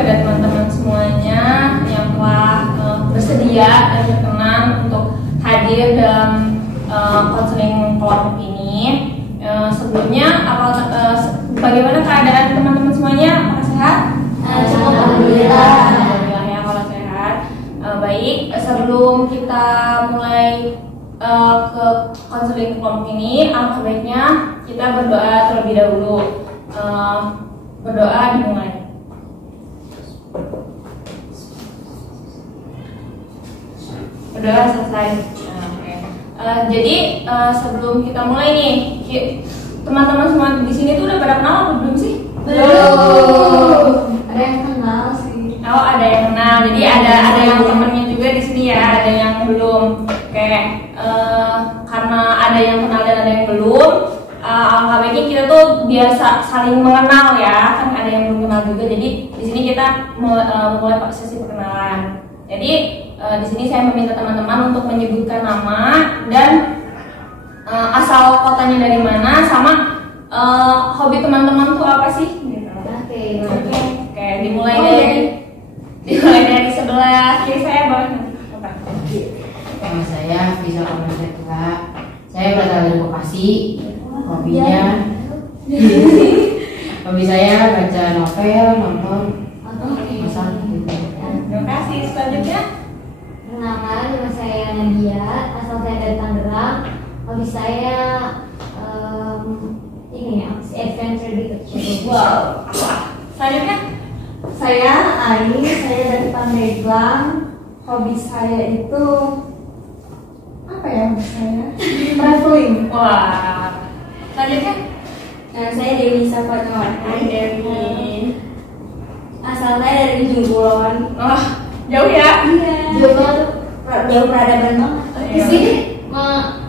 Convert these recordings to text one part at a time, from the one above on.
pada teman-teman semuanya yang telah bersedia dan berkenan untuk hadir dalam konseling kelompok ini. Sebelumnya, bagaimana keadaan teman-teman semuanya? Apakah sehat? Alhamdulillah. Alhamdulillah ya kalau sehat. Baik, sebelum kita mulai ke konseling kelompok ini, alangkah baiknya kita berdoa terlebih dahulu. Berdoa dimulai. Berdoa selesai. Jadi sebelum kita mulai nih, teman-teman semua di sini tuh udah pada kenal atau belum sih? Belum. Ada yang kenal sih. Oh, ada yang kenal. Jadi ada yang temennya juga di sini ya, ada yang belum. Oke, karena ada yang kenal dan ada yang belum, alangkah baiknya kita tuh biasa saling mengenal ya. Kan ada yang belum kenal juga. Jadi di sini kita mulai sesi perkenalan. Jadi di sini saya meminta teman-teman untuk menyebutkan nama dan asal kotanya dari mana, sama hobi teman-teman tuh apa sih? Gitu. Oke, dimulai dari sebelah kiri saya bawah nanti. Nama saya Bisa Komensetua. Saya berasal dari Bekasi. Hobinya, hobi saya baca novel, nonton, masak gitu. Terima kasih. Selanjutnya. Perkenalkan, nama saya Nadia, asal saya dari Tangerang. Hobi saya ini ya, adventure gitu. Wow. Selanjutnya. Saya Ai, saya dari Pandeglang. Hobi saya itu apa ya? Hobi saya traveling. Wah. Selanjutnya. Saya Dewi Sapatawati. Hai Dewi. Asal saya dari Jungkulon. Wah, jauh ya? Iya. Jauh peradaban banget. Iya. Di sini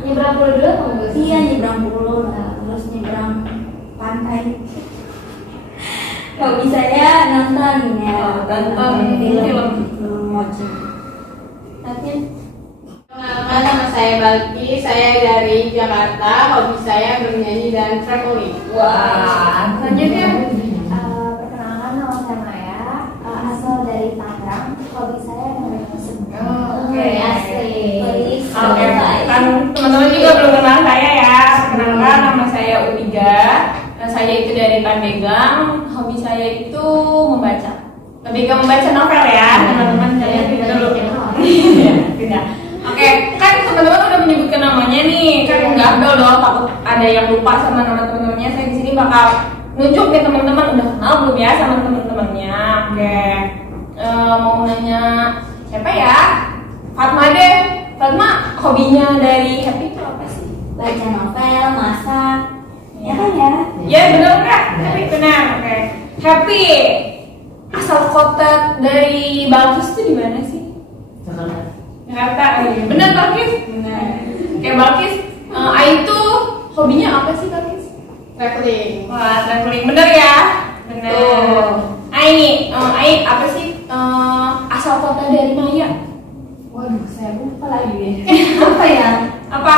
nyebrang pulau dulu apa enggak? Iya, nyebrang pulau, terus nyebrang pantai. Hobi saya nonton ya. Nonton film. Tapi Perkenalkan, nama saya Balki. Saya dari Jakarta. Hobi saya bernyanyi dan traveling. Wah. Selanjutnya. Perkenalkan, nama saya Maya, asal dari Tangerang. Hobi saya membaca musik. Oke. Asik. Oke, kan teman-teman juga belum kenal saya ya. Perkenalkan, nama saya Udiga. Saya itu dari Pandeglang. Hobi saya itu membaca. Lebih ke membaca novel ya, teman-teman. Saya dulu. Iya, tidak. Oke, kan teman-teman udah menyebutkan namanya nih. Kan nggak ada loh, takut ada yang lupa sama nama teman-temannya. Saya di sini bakal nunjuk nih teman-teman udah kenal belum ya sama teman-temannya. Oke. Mau nanya siapa ya? Fatma deh. Fatma, hobinya dari Happy itu apa sih? baca novel, masak. Ya kan ya? Ya benar nggak? Happy benar. Oke. Happy. Asal kota dari Balkis itu di mana sih? Jakarta. Benar Balkis? Benar. Kayak Balkis, Ai itu hobinya apa sih Balkis? Traveling. Wah, traveling bener ya? Bener. Ai apa sih asal kota dari Maya? Waduh, saya lupa lagi deh. Apa ya? Apa?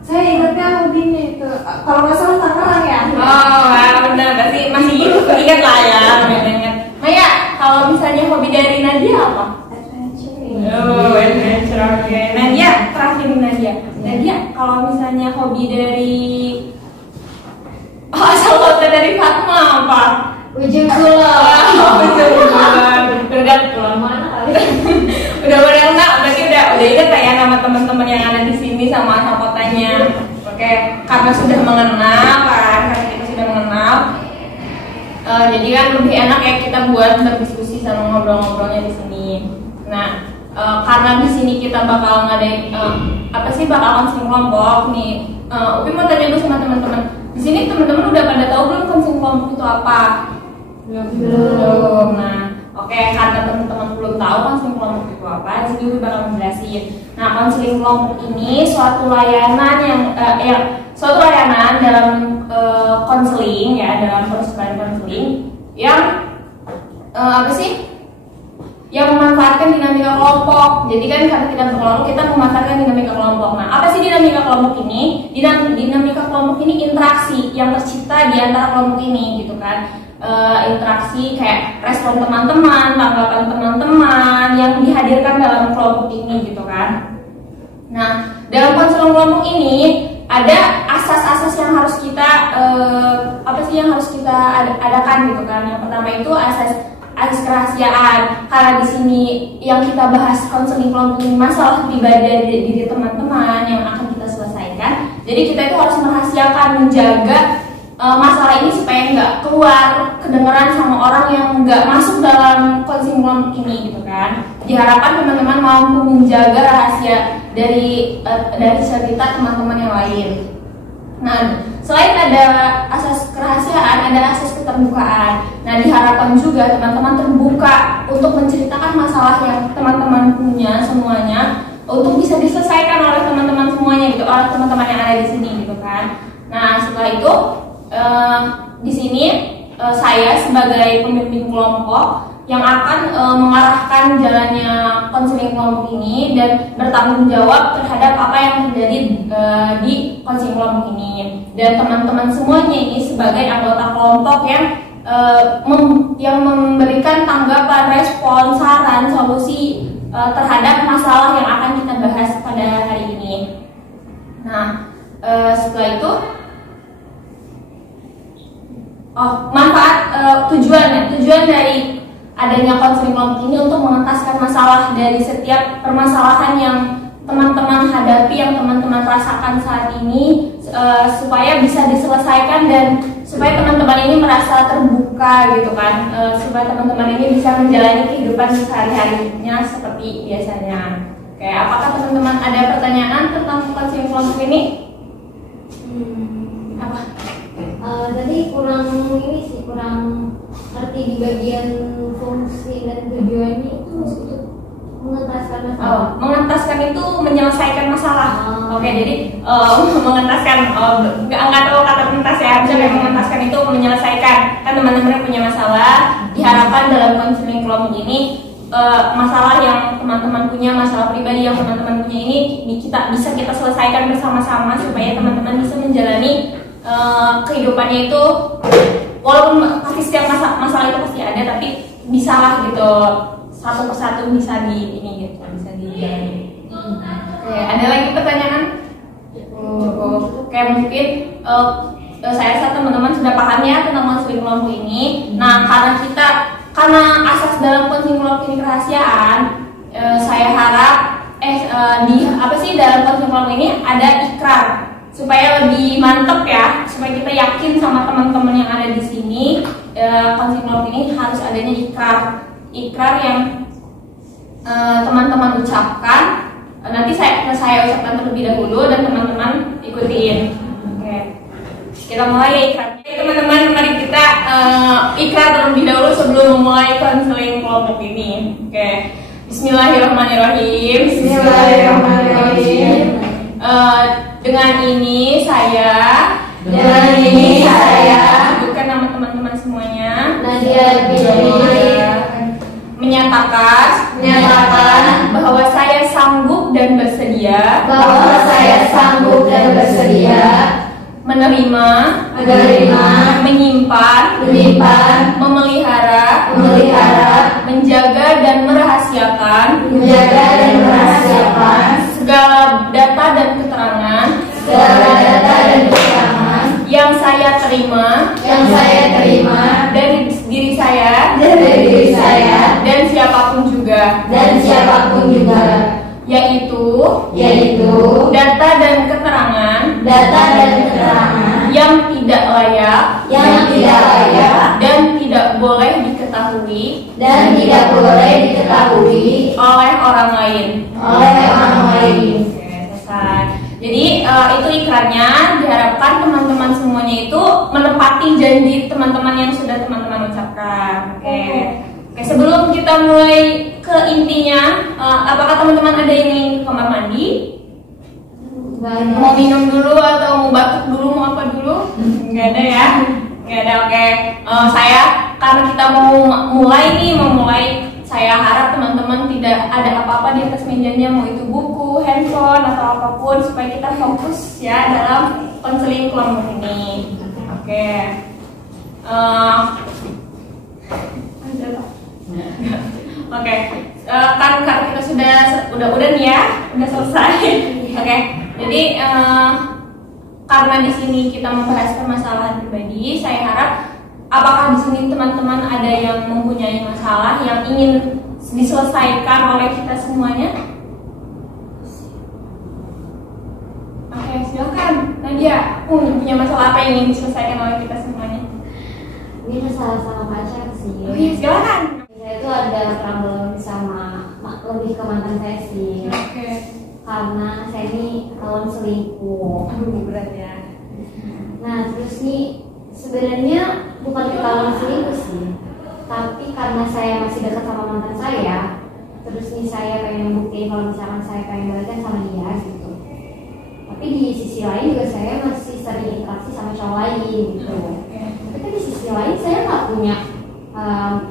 Saya ingatnya hobinya itu, kalau nggak salah Tangerang ya. Oh, wah, bener. Berarti masih ingat lah ya. Ingat. Maya, kalau misalnya hobi dari Nadia apa? Oh, adventure. Oke. Nadia, terakhir Nadia. Nadia, kalau misalnya hobi dari asal kota dari Fatma apa? Ujung kulon. Udah pada enggak, berarti udah ingat lah ya nama teman-teman yang ada di sini sama asal kotanya. Oke, karena sudah mengenal kan, karena kita sudah mengenal, jadi kan lebih enak ya kita buat berdiskusi sama ngobrol-ngobrolnya di sini. Nah, karena di sini kita bakal ngadain bakal konseling kelompok nih. Upi mau tanya dulu sama teman-teman. Di sini teman-teman udah pada tahu belum konseling kelompok itu apa? Belum. Nah, oke, karena teman-teman belum tahu konseling kelompok itu apa, di sini Upi bakal menjelasin. Nah, konseling kelompok ini suatu layanan dalam konseling ya, dalam proses konseling yang yang memanfaatkan dinamika kelompok. Jadi kan karena kita berkelompok, kita memanfaatkan dinamika kelompok. Nah, apa sih dinamika kelompok ini? Dinamika kelompok ini interaksi yang tercipta di antara kelompok ini, gitu kan. interaksi kayak respon teman-teman, tanggapan teman-teman yang dihadirkan dalam kelompok ini gitu kan. Nah, dalam konseling kelompok ini ada asas-asas yang harus kita adakan gitu kan. Yang pertama itu asas kerahasiaan, karena di sini yang kita bahas konseling kelompok ini masalah pribadi diri teman-teman yang akan kita selesaikan. Jadi kita itu harus merahasiakan, menjaga masalah ini supaya nggak keluar kedengeran sama orang yang nggak masuk dalam konseling kelompok ini gitu kan. Diharapkan teman-teman mampu menjaga rahasia dari cerita teman-teman yang lain. Nah, selain ada asas kerahasiaan, ada asas keterbukaan. Nah, diharapkan juga teman-teman terbuka untuk menceritakan masalah yang teman-teman punya semuanya untuk bisa diselesaikan oleh teman-teman semuanya gitu, oleh teman-teman yang ada di sini gitu kan. Nah, setelah itu di sini saya sebagai pemimpin kelompok yang akan mengarahkan jalannya konseling kelompok ini dan bertanggung jawab terhadap apa yang terjadi di konseling kelompok ini. Dan teman-teman semuanya ini sebagai anggota kelompok yang memberikan tanggapan, respon, saran, solusi terhadap masalah yang akan kita bahas pada hari ini. Nah, setelah itu manfaat tujuan dari adanya konseling kelompok ini untuk mengentaskan masalah dari setiap permasalahan yang teman-teman hadapi, yang teman-teman rasakan saat ini, supaya bisa diselesaikan dan supaya teman-teman ini merasa terbuka gitu kan, supaya teman-teman ini bisa menjalani kehidupan sehari-harinya seperti biasanya. Oke, apakah teman-teman ada pertanyaan tentang konseling kelompok ini? Apa? Tadi kurang ngerti di bagian fungsi dan tujuannya itu untuk mengentaskan masalah. Mengentaskan itu menyelesaikan masalah. Oke, jadi mengentaskan nggak tahu kata mengentas ya. Misalnya mengentaskan itu menyelesaikan. Kan teman-teman punya masalah, diharapkan dalam konseling kelompok ini masalah yang teman-teman punya, masalah pribadi yang teman-teman punya ini bisa kita selesaikan bersama-sama supaya teman-teman bisa menjalani kehidupannya itu, walaupun pasti setiap masalah itu pasti ada, tapi bisalah gitu satu persatu bisa bisa dijalani. Oke, ada lagi pertanyaan? Cukup. Kayak mungkin saya rasa teman-teman sudah paham ya tentang konseling kelompok ini. Nah, karena asas dalam konseling kelompok ini kerahasiaan, saya harap dalam konseling kelompok ini ada ikrar supaya lebih mantep ya, supaya kita yakin sama teman-teman yang ada di sini. Konseling kelompok ini harus adanya ikrar yang teman-teman ucapkan. Nanti saya ucapkan terlebih dahulu dan teman-teman ikutin. Oke, kita mulai ikrar. Teman-teman, mari kita ikrar terlebih dahulu sebelum memulai konseling kelompok ini. Oke, Bismillahirrahmanirrahim. Dengan ini saya sebutkan nama teman-teman semuanya. Nadia menyatakan bahwa saya sanggup dan bersedia menerima, menyimpan, memelihara, menjaga dan merahasiakan segala data dan keterangan yang saya terima dari diri saya dan siapapun juga, yaitu data dan keterangan yang tidak layak dan tidak boleh diketahui oleh orang lain. Oke, selesai. Jadi itu ikrarnya. Diharapkan teman-teman semuanya itu menepati janji teman-teman yang sudah teman-teman ucapkan. Oke, sebelum kita mulai ke intinya, apakah teman-teman ada yang ingin ke kamar mandi? Mau minum dulu atau mau batuk dulu, mau apa dulu? Nggak ada ya? Nggak ada. Oke. Karena kita mau mulai, saya harap teman-teman tidak ada apa-apa di atas mejanya, mau itu buku, handphone atau apapun, supaya kita fokus ya dalam konseling kelompok ini. Oke. Oke, kan karena kita udah nih ya, udah selesai. Oke, jadi karena di sini kita membahas permasalahan pribadi, saya harap apakah di sini teman-teman ada yang mempunyai masalah yang ingin diselesaikan oleh kita semuanya? Oke, silakan Nadia. Punya masalah apa yang ingin diselesaikan oleh kita semuanya? Ini masalah sama pacar sih. Oh iya, silakan. Saya itu ada problem sama lebih ke mantan saya sih. Oke. Karena saya ini kawan selingkuh. Aduh, berat ya. Nah, terus nih sebenarnya bukan ketahuan selingkuh sih, tapi karena saya masih dekat sama mantan saya, terus nih saya pengen buktiin kalau misalkan saya pengen balikan sama dia gitu. Tapi di sisi lain juga saya masih sering interaksi sama cowok lain gitu. Tapi di sisi lain saya nggak punya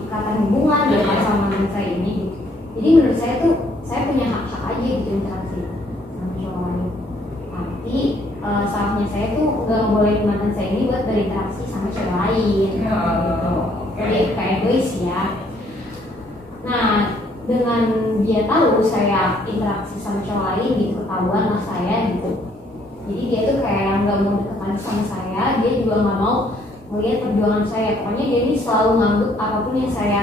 ikatan hubungan dengan sama mantan saya ini gitu. Jadi menurut saya tuh saya punya hak-hak aja gitu interaksi sama cowok lain. Tapi salahnya saya tuh nggak ngebolehin mantan saya ini buat berinteraksi sama cewek lain gitu. Jadi kayak egois ya. Nah, dengan dia tahu saya interaksi sama cowok lain gitu, ketahuan lah saya gitu. Jadi dia tuh kayak nggak mau deketan sama saya, dia juga nggak mau melihat perjuangan saya. Pokoknya dia ini selalu ngangguk apapun yang saya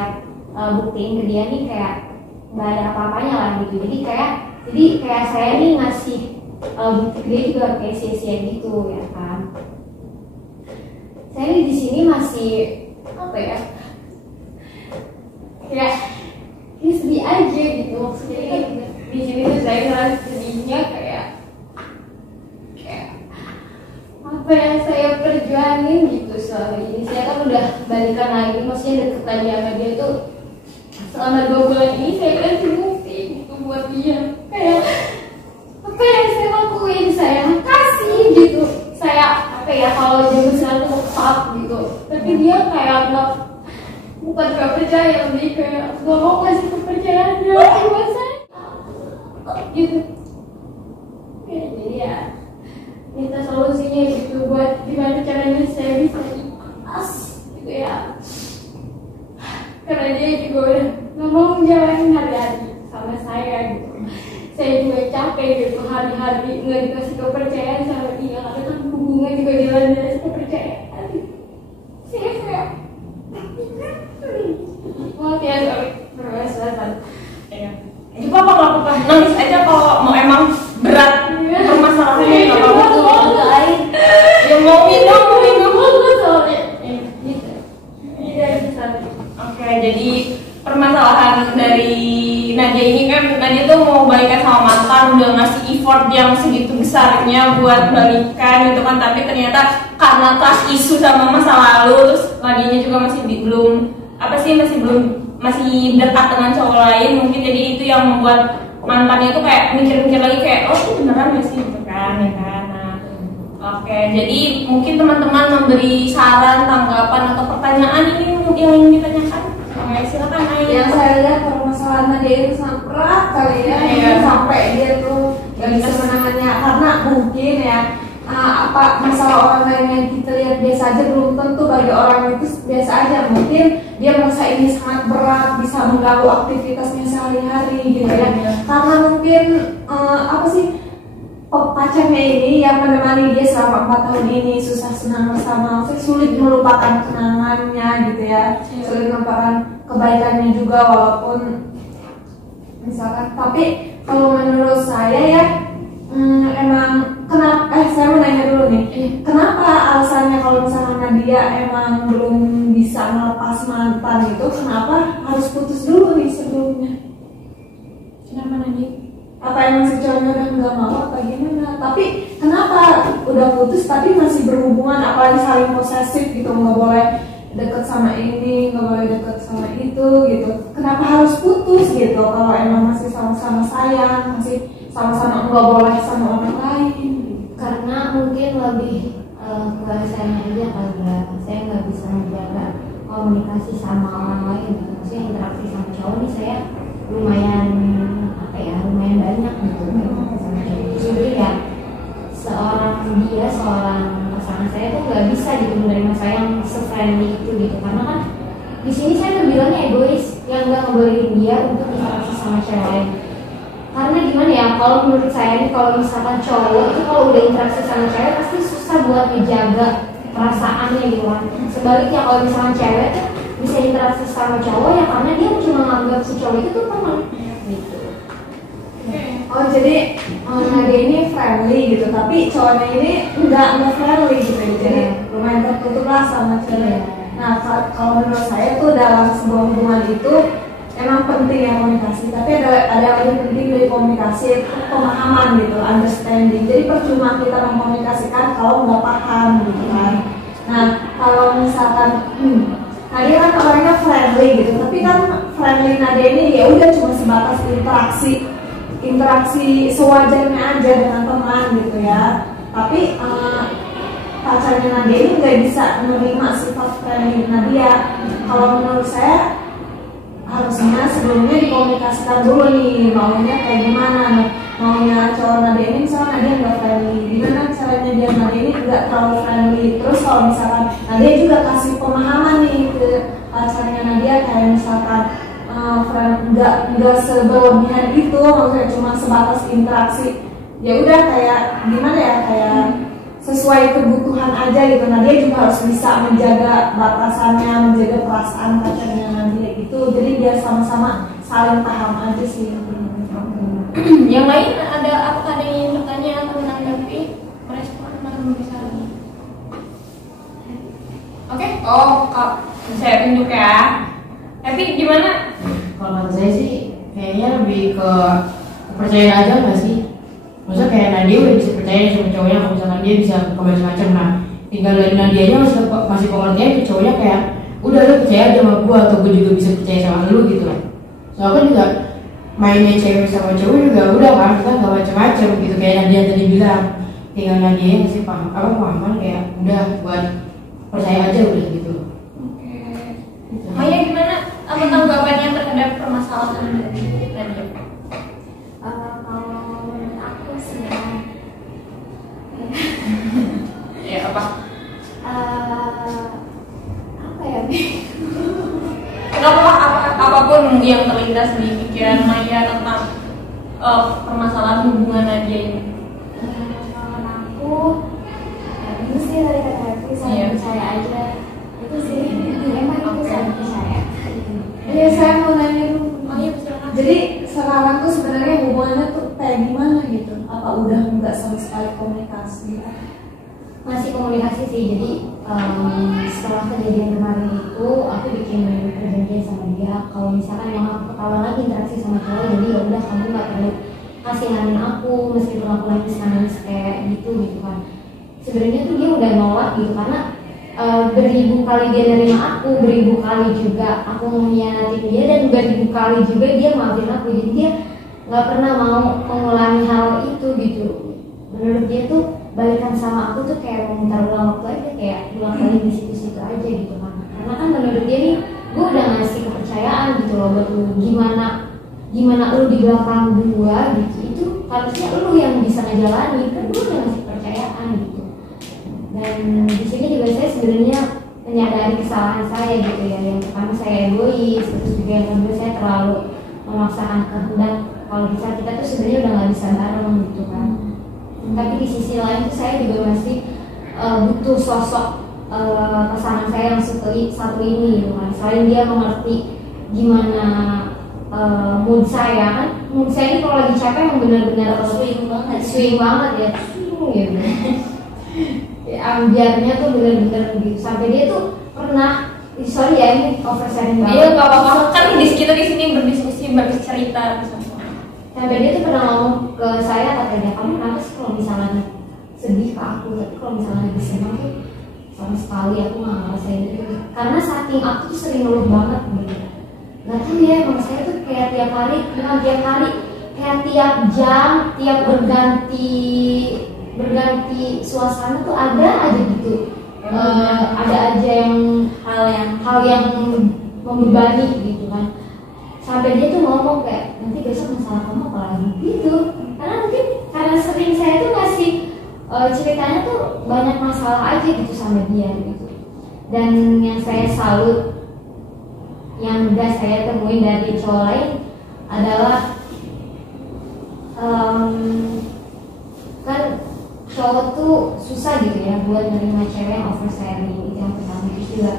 buktiin ke dia nih kayak nggak ada apa-apanya lah gitu. Jadi kayak saya nih ngasih dia juga kayak sia-sia gitu ya kan. Saya di sini masih apa ya? Kayak sedih aja gitu. Maksudnya di sini tuh saya ngerasa sedihnya kayak apa yang saya perjuangin gitu selama ini. Saya kan udah balikan lagi, maksudnya deket lagi sama dia tuh selama 2 bulan ini saya kasih bukti gitu buat dia. Kayak apa yang saya lakuin saya kasih gitu. Saya apa ya kalau dia misalnya tuh top gitu. Tapi dia kayak bukan gak percaya, lebih kayak gak mau kasih kepercayaan dia buat saya gitu. Jadi ya minta solusinya gitu buat gimana caranya saya bisa ikhlas gitu ya. Karena dia juga udah gak mau menjalani hari-hari sama saya gitu. Saya juga capek gitu hari-hari nggak dikasih kepercayaan sama dia, karena kan hubungan juga jalan dari kepercayaan. Saya kayak maaf ya, sorry bermasalah. Ya. Jadi apa apa nangis aja kalau mau emang berat permasalahannya nggak apa-apa. Ya mau minum soalnya. Gitu. Iya bisa. Oke, jadi permasalahan dari Nadia ini kan, Nadia tuh mau balikan sama mantan, udah ngasih effort yang segitu besarnya buat balikan gitu kan, tapi ternyata karena trust issue sama masa lalu, terus Nadianya juga masih dekat dengan cowok lain mungkin, jadi itu yang membuat mantannya tuh kayak mikir-mikir lagi kayak oh ini beneran gak sih gitu kan ya kan. Nah, oke, jadi mungkin teman-teman memberi saran, tanggapan atau pertanyaan ini yang ingin ditanyakan. Oke, silakan Ayu. Yang saya lihat permasalahan dia itu sangat berat kali ya, sampai dia tuh gak bisa menangannya karena mungkin ya masalah orang lain yang kita lihat biasa aja belum tentu bagi orang itu biasa aja. Mungkin dia merasa ini sangat berat, bisa mengganggu aktivitasnya sehari-hari gitu ya. Karena mungkin pacarnya ini yang menemani dia selama 4 tahun ini susah senang bersama, sulit melupakan kenangannya gitu ya, sulit melupakan kebaikannya juga walaupun misalkan. Tapi kalau menurut saya ya emang kenapa saya mau nanya dulu nih, kenapa alasannya kalau misalnya dia emang belum bisa melepas mantan itu, kenapa harus putus dulu nih sebelumnya? Kenapa Nadia? Apa emang si cowoknya udah nggak mau apa gimana? Tapi kenapa udah putus tapi masih berhubungan, apalagi saling posesif gitu, nggak boleh deket sama ini, nggak boleh deket sama itu gitu. Kenapa harus putus gitu kalau emang masih sama-sama sayang, masih sama-sama nggak boleh sama orang lain? Karena mungkin lebih ke saya aja kali ya, saya nggak bisa menjaga komunikasi sama orang lain. Maksudnya interaksi sama cowok nih saya lumayan banyak gitu sama cowok. Jadi ya seorang pasangan saya tuh nggak bisa gitu menerima saya yang friendly itu gitu, karena kan di sini saya bilangnya egois yang nggak ngebolehin dia untuk interaksi sama cewek lain. Karena gimana ya, kalau menurut saya nih, kalau misalkan cowok itu kalau udah interaksi sama cewek pasti susah buat ngejaga perasaannya gitu kan. Sebaliknya kalau misalkan cewek tuh bisa interaksi sama cowok ya karena dia cuma nganggap si cowok itu tuh teman gitu. Oh jadi Nadia ini friendly gitu, tapi cowoknya ini enggak friendly gitu ya. Jadi lumayan tertutup lah sama cewek. Nah kalau menurut saya tuh dalam sebuah hubungan itu emang penting ya komunikasi, tapi ada yang lebih penting dari komunikasi itu pemahaman gitu, understanding. Jadi percuma kita mengkomunikasikan kalau nggak paham gitu kan. Nah kalau misalkan Nadia kan orangnya friendly gitu, tapi kan friendly Nadia ini ya udah cuma sebatas interaksi sewajarnya aja dengan teman gitu ya. Tapi pacarnya Nadia ini nggak bisa menerima sifat friendly Nadia. Kalau menurut saya harusnya sebelumnya dikomunikasikan dulu nih maunya kayak gimana. Maunya cowok Nadia ini misalnya Nadia nggak friendly, gimana caranya biar Nadia ini nggak terlalu friendly. Terus kalau misalkan Nadia juga kasih pemahaman nih ke pacarnya Nadia kayak misalkan nggak sebelumnya gitu, maksudnya cuma sebatas interaksi. Ya udah kayak gimana ya, kayak sesuai kebutuhan aja gitu. Nadia juga harus bisa menjaga batasannya, menjaga perasaan pacarnya Nadia gitu. Jadi biar sama-sama saling paham aja sih. Yang lain apakah ada yang bertanya atau menanggapi merespon atau bisa? Oke, Kak, saya tunjuk ya. Tapi gimana? Kalau menurut saya sih kayaknya lebih ke kepercayaan aja nggak sih? Maksudnya kayak Nadia udah bisa percaya sama cowoknya, kalau misalkan dia bisa ke macam-macam. Nah tinggal dari Nadia nya masih pengertian ke cowoknya kayak udah lu percaya aja sama gua, atau gua juga bisa percaya sama lu gitu. Soalnya kan juga mainnya cewek sama cowok juga udah kan, kita nggak macam-macam gitu kayak Nadia tadi bilang. Tinggal Nadia nya masih pemahaman kayak udah buat percaya aja udah gitu. Maya gimana? Apa tanggapannya terhadap permasalahan dari Nadia? Kalau menurut aku sih Ya apa? apa ya? Kenapa apapun yang terlintas di pikiran Maya tentang permasalahan hubungan Nadia ini? Kalau aku ini sih dari kata saya percaya aja itu sih, emang itu saya percaya. Iya, saya mau nanya dulu. Jadi Sekarang tuh sebenarnya hubungannya tuh kayak gimana gitu? Apa udah nggak sama sekali komunikasi? Masih komunikasi sih, jadi setelah kejadian kemarin itu aku bikin perjanjian sama dia kalau misalkan yang aku ketahuan lagi interaksi sama cowok, jadi ya udah kamu nggak perlu kasihanin aku meskipun aku nangis kayak gitu kan. Sebenarnya tuh dia udah nolak gitu karena beribu kali dia nerima aku, beribu kali juga aku mengkhianatin dia, dan beribu kali juga dia maafin aku. Jadi dia nggak pernah mau mengulangi hal itu gitu. Menurut dia tuh balikan sama aku tuh kayak memutar ulang waktu aja, kayak ulang kali di situ-situ aja gitu kan. Karena kan menurut dia nih gue udah ngasih kepercayaan gitu loh buat lu, gimana lu di belakang gua gitu, itu harusnya lu yang bisa ngejalanin, kan gue udah ngasih kepercayaan gitu. Dan di sini juga saya sebenarnya menyadari kesalahan saya gitu ya. Yang pertama saya egois, terus juga yang kedua saya terlalu memaksakan kehendak. Kalau bisa kita tuh sebenarnya udah nggak bisa bareng gitu kan. Tapi di sisi lain tuh saya juga masih butuh sosok pasangan saya yang satu ini gitu kan. Selain dia mengerti gimana mood saya kan, mood saya ini kalau lagi capek emang benar-benar swing banget ya, gitu. Biarnya tuh bener-bener gitu, sampai dia tuh pernah, sorry ya ini oversharing banget. Iya nggak apa-apa, kan di kita di sini berdiskusi bercerita bersama. Sampai dia tuh pernah ngomong ke saya, katanya kamu kenapa sih kalau misalnya sedih ke aku, tapi kalau misalnya lagi senang tuh sama sekali aku nggak ngerasain itu. Karena saking aku tuh sering ngeluh banget gitu. Nggak tahu ya, emang saya tuh kayak tiap hari, bukan tiap hari, kayak tiap jam, tiap berganti suasana tuh ada aja gitu, ada aja hal yang membebani gitu kan. Sampai dia tuh ngomong kayak nanti besok masalah kamu apa lagi gitu, karena mungkin karena sering saya tuh ngasih ceritanya tuh banyak masalah aja gitu sama dia gitu. Dan yang saya salut, yang udah saya temuin dari cowok lain adalah kan cowok tuh susah gitu ya buat nerima cewek yang oversharing, itu yang pertama. Terus juga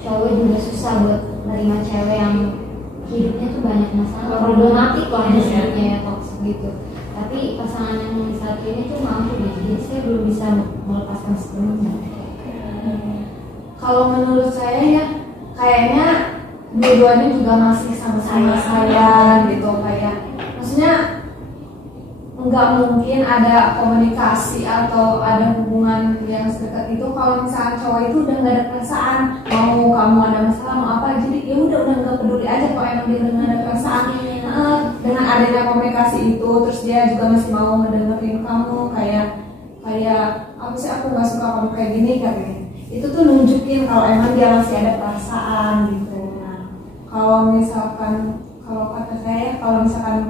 cowok juga susah buat nerima cewek yang hidupnya tuh banyak masalah, problematik lah misalnya ya, toxic gitu. Tapi pasangan yang saat ini tuh mampu deh, jadi saya belum bisa melepaskan sepenuhnya. Kalau menurut saya ya kayaknya dua-duanya juga masih sama-sama sayang gitu, kayak maksudnya nggak mungkin ada komunikasi atau ada hubungan yang sedekat itu kalau misalnya cowok itu udah nggak ada perasaan, mau kamu ada masalah mau apa, jadi ya udah nggak peduli aja kalau emang dia udah nggak ada perasaan. Dengan adanya komunikasi itu, terus dia juga masih mau ngedengerin kamu kayak apa sih, aku nggak suka kamu kayak gini katanya, itu tuh nunjukin kalau emang dia masih ada perasaan gitu. Nah kalau misalkan, kalau kata saya, kalau misalkan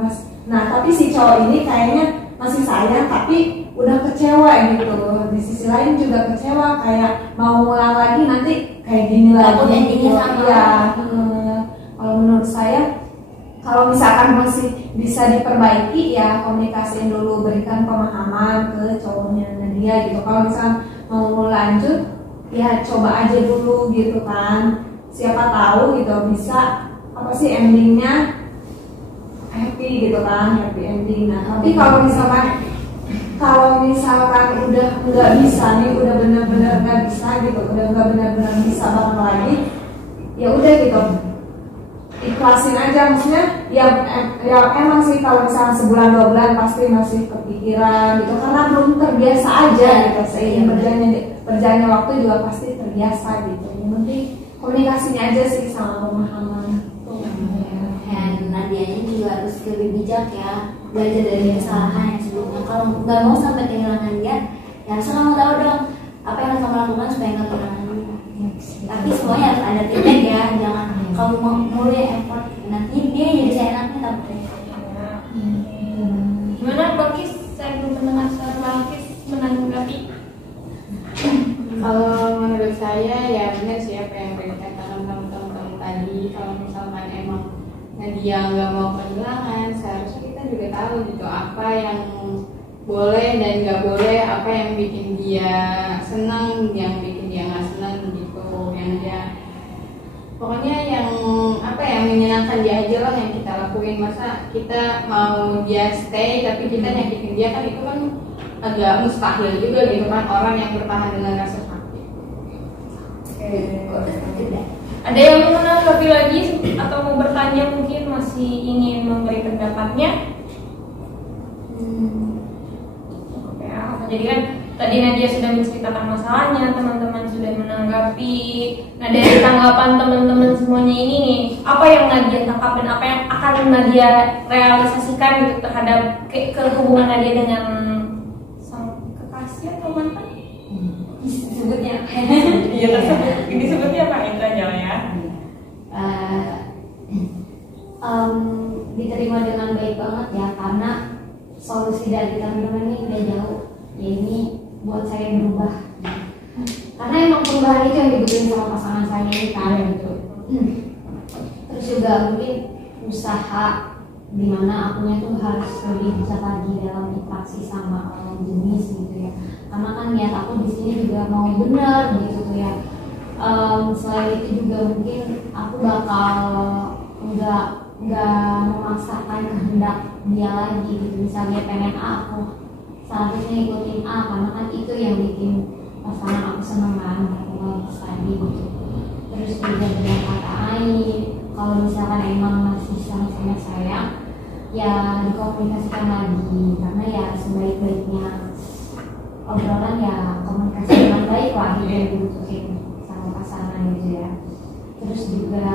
tapi si cowok ini kayaknya masih sayang tapi udah kecewa gitu. Di sisi lain juga kecewa, kayak mau ngulang lagi nanti kayak gini lagi gitu. Ya, kalau menurut saya kalau misalkan masih bisa diperbaiki ya komunikasiin dulu, berikan pemahaman ke cowoknya dia gitu. Kalau misalkan mau lanjut ya coba aja dulu gitu kan, siapa tahu gitu bisa apa sih endingnya happy gitu kan, happy ending. Nah tapi kalau misalkan udah nggak bisa nih, udah benar-benar nggak bisa gitu, udah nggak benar-benar bisa bareng lagi, ya udah gitu ikhlasin aja. Maksudnya ya emang sih kalau misalnya sebulan 2 bulan pasti masih kepikiran gitu karena belum terbiasa aja gitu. Seiring berjalannya waktu juga pasti terbiasa gitu. Yang penting komunikasinya aja sih sama pemahaman. Dan Nadianya juga harus lebih bijak ya, belajar dari kesalahan yang sebelumnya. Kalau nggak mau sampai kehilangan dia, ya harus kamu tahu dong apa yang harus kamu lakukan supaya nggak kehilangan dia. Tapi semuanya harus ada titik ya, jangan kamu mau mulai effort nanti dia jadi seenaknya tapi. Gimana Balkis? Saya belum mendengar suara Balkis menanggapi. Kalau menurut saya ya benar sih apa yang dikatakan teman-teman tadi. Kalau misalkan emang dia nggak mau kehilangan, seharusnya kita juga tahu gitu apa yang boleh dan nggak boleh, apa yang bikin dia senang, yang bikin dia nggak senang gitu, yang dia pokoknya yang apa yang menyenangkan dia aja lah yang kita lakuin. Masa kita mau dia stay tapi kita nyakitin dia, kan itu kan agak mustahil juga gitu kan, orang yang bertahan dengan rasa sakit. Ada yang mau menanggapi lagi atau mau bertanya, mungkin masih ingin memberi pendapatnya? Jadi kan tadi Nadia sudah menceritakan masalahnya, teman-teman sudah menanggapi. Nah dari tanggapan teman-teman semuanya ini nih, apa yang Nadia tangkap dan apa yang akan Nadia realisasikan gitu terhadap kehubungan Nadia dengan sang kekasih atau mantan? Disebutnya Iya tersebut, disebutnya apa itu aja ya? Diterima dengan baik banget ya, karena solusi dari teman-teman ini udah jauh ya, ini buat saya berubah karena emang perubahan itu yang dibutuhin sama pasangan saya ini kan gitu. Terus juga mungkin usaha dimana akunya tuh harus lebih bisa lagi dalam interaksi sama lawan jenis gitu ya, karena kan niat aku di sini juga mau benar gitu tuh ya. Selain itu juga mungkin aku bakal nggak memaksakan kehendak dia lagi gitu. Misalnya pengen A, aku seharusnya ikutin A karena kan itu yang bikin pasangan aku senang kan, aku bagus tadi gitu. Terus juga dengan kata lain, kalau misalkan emang masih sama-sama sayang ya dikomunikasikan lagi, karena ya sebaik-baiknya obrolan ya komunikasi dengan baik lah gitu yang dibutuhin sama pasangan gitu ya. Terus juga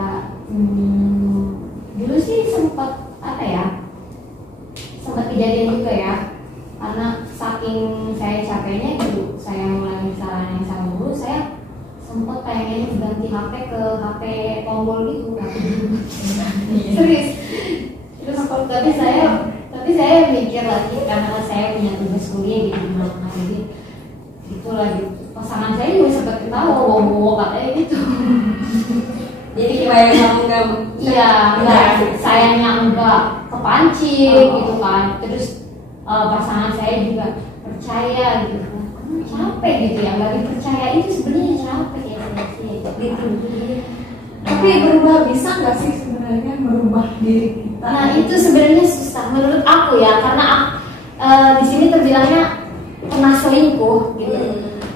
dulu sih sempat kejadian juga ya, karena saking saya capeknya gitu, saya mulai kesalahan yang sama dulu, saya sempat pengen ganti HP ke HP tombol gitu. Serius. Terus tapi saya mikir lagi karena saya punya tugas kuliah di mana jadi itulah gitu. Pasangan saya juga sempat ketawa, wow katanya ini Iya, sayangnya enggak kepancing gitu kan. Terus pasangan saya juga percaya gitu kan. Capek gitu ya, nggak dipercaya itu sebenarnya capek ya gitu. Tapi berubah bisa nggak sih sebenarnya merubah diri kita? Nah itu sebenarnya susah menurut aku ya, karena di sini terbilangnya pernah selingkuh gitu.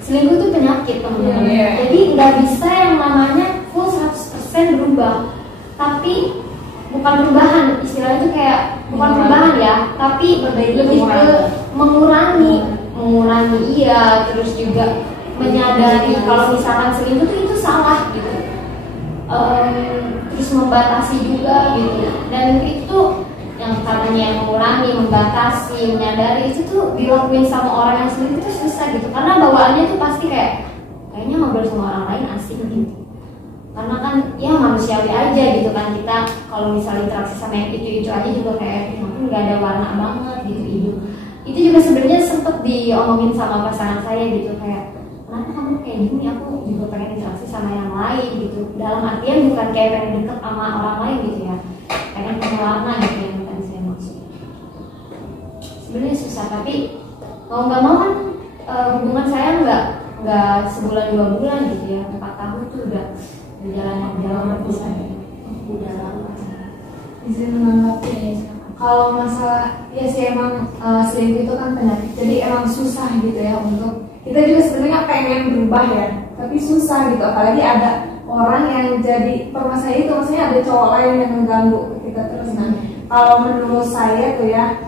Selingkuh itu penyakit teman-teman. Jadi nggak bisa yang namanya full 100% berubah. Tapi bukan perubahan, istilahnya itu kayak bukan perubahan ya, tapi lebih ke mengurangi iya, terus juga menyadari kalau misalkan selingkuh itu salah gitu. Terus membatasi juga gitu, dan itu yang katanya yang mengurangi, membatasi, menyadari itu tuh dilakuin sama orang yang selingkuh itu susah gitu, karena bawaannya tuh pasti kayaknya ngobrol sama orang lain asik gitu, karena kan ya manusiawi aja gitu kan, kita kalau misalnya interaksi sama yang itu aja juga kayak nggak ada warna banget gitu hidup. Itu juga sebenarnya sempet diomongin sama pasangan saya gitu, kayak kenapa kamu kayak gini, aku juga pengen interaksi sama yang lain gitu, dalam artian bukan kayak pengen deket sama orang lain gitu ya, pengen punya warna gitu yang tadi saya maksud. Sebenarnya susah, tapi mau nggak mau kan hubungan saya nggak sebulan 2 bulan gitu ya, 4 tahun itu udah berjalan bisa udah lama. Izin menanggapi. Kalau masalah ya sih emang selingkuh itu kan penyakit, jadi emang susah gitu ya untuk kita juga sebenarnya pengen berubah ya, tapi susah gitu, apalagi ada orang yang jadi permasalahan itu, maksudnya ada cowok lain yang mengganggu kita terus. Nah kalau menurut saya tuh ya,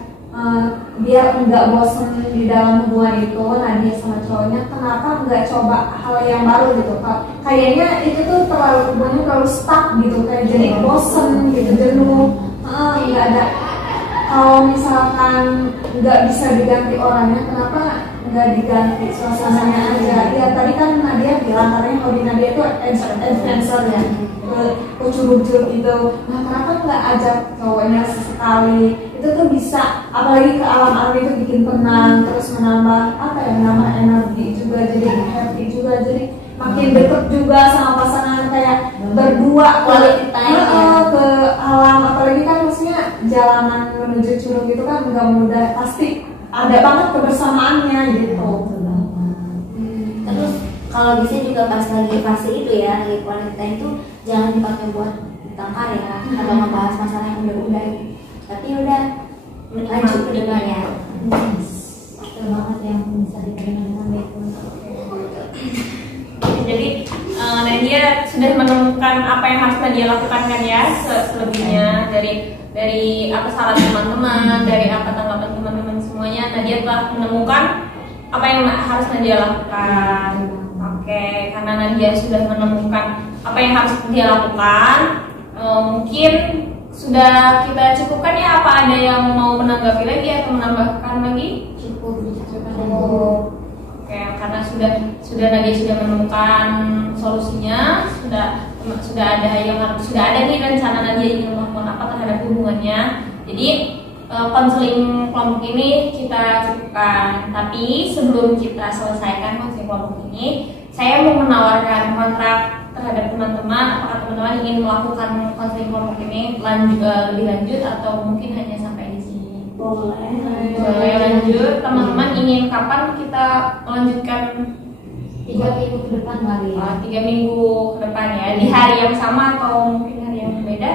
biar nggak bosen di dalam hubungan itu, nah dia sama cowoknya kenapa nggak coba hal yang baru gitu. Kayaknya itu tuh hubungannya terlalu stuck gitu, kayak jadi bosen gitu, jenuh, nggak ada. Kalau misalkan nggak bisa diganti orangnya, kenapa nggak diganti suasananya aja? Ya tadi kan Nadia bilang katanya hobi Nadia itu adventure ya, lucu-lucu gitu. Nah kenapa nggak ajak cowoknya sesekali? Itu tuh bisa, apalagi ke alam-alam itu bikin tenang, terus menambah menambah energi juga, jadi happy juga, jadi makin deket juga sama pasangan, kayak berdua quality time ke alam, apalagi kan maksudnya jalanan menuju Curug itu kan nggak mudah, pasti ada banget kebersamaannya gitu. Terus kalau bisa juga pas lagi fase itu ya, lagi quality time itu jangan dipakai buat bertengkar ya, atau membahas masalah yang udah tapi udah lanjut ke depan ya. Betul banget yang bisa diterima dengan baik. Jadi Nadia sudah menemukan apa yang harus Nadia lakukan kan ya, selebihnya dari apa saran teman-teman, dari apa tanggapan teman-teman semuanya, Nadia telah menemukan apa yang harus Nadia lakukan. Oke, karena Nadia sudah menemukan apa yang harus dia lakukan, mungkin sudah kita cukupkan ya. Apa ada yang mau menanggapi lagi atau menambahkan lagi? Cukup. Oke, karena sudah Nadia sudah menemukan solusinya, sudah ada nih rencana Nadia ingin melakukan apa terhadap hubungannya. Jadi konseling kelompok ini kita cukupkan. Tapi sebelum kita selesaikan konseling kelompok ini, saya mau menawarkan kontrak terhadap teman-teman. Apakah teman-teman ingin melakukan konseling kelompok ini lebih lanjut atau mungkin hanya sampai di sini? Boleh lanjut. Teman-teman ingin kapan kita melanjutkan? 3 minggu ke depan kali ya. 3 minggu ke depan ya. Di hari yang sama atau mungkin hari yang berbeda?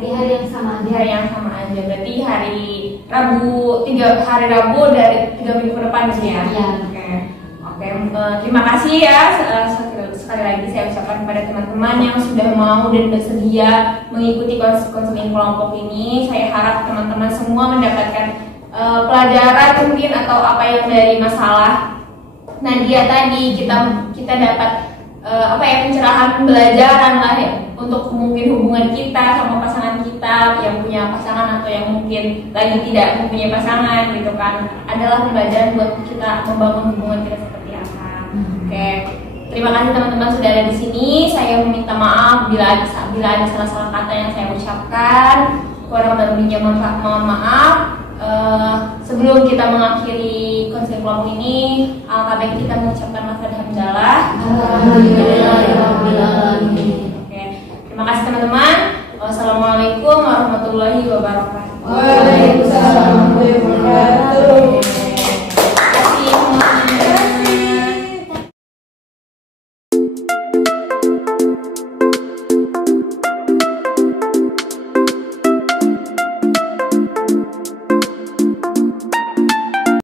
Di hari yang sama. Di hari yang sama aja. Berarti hari Rabu, 3 hari Rabu dari 3 minggu ke depan sih ya. Iya. Oke, terima kasih ya. Sekali lagi saya ucapkan kepada teman-teman yang sudah mau dan bersedia mengikuti konseling kelompok ini. Saya harap teman-teman semua mendapatkan pelajaran mungkin atau apa yang dari masalah Nadia tadi, kita dapat pencerahan, pembelajaran lah ya, untuk mungkin hubungan kita sama pasangan kita yang punya pasangan atau yang mungkin lagi tidak mempunyai pasangan gitu kan, adalah pembelajaran buat kita membangun hubungan kita seperti apa. Oke, terima kasih teman-teman sudah ada di sini. Saya meminta maaf bila ada salah-salah kata yang saya ucapkan, kurang dan lebihnya mohon maaf. Sebelum kita mengakhiri konseling kelompok ini, alangkah baik kita mengucapkan lafaz hamdalah.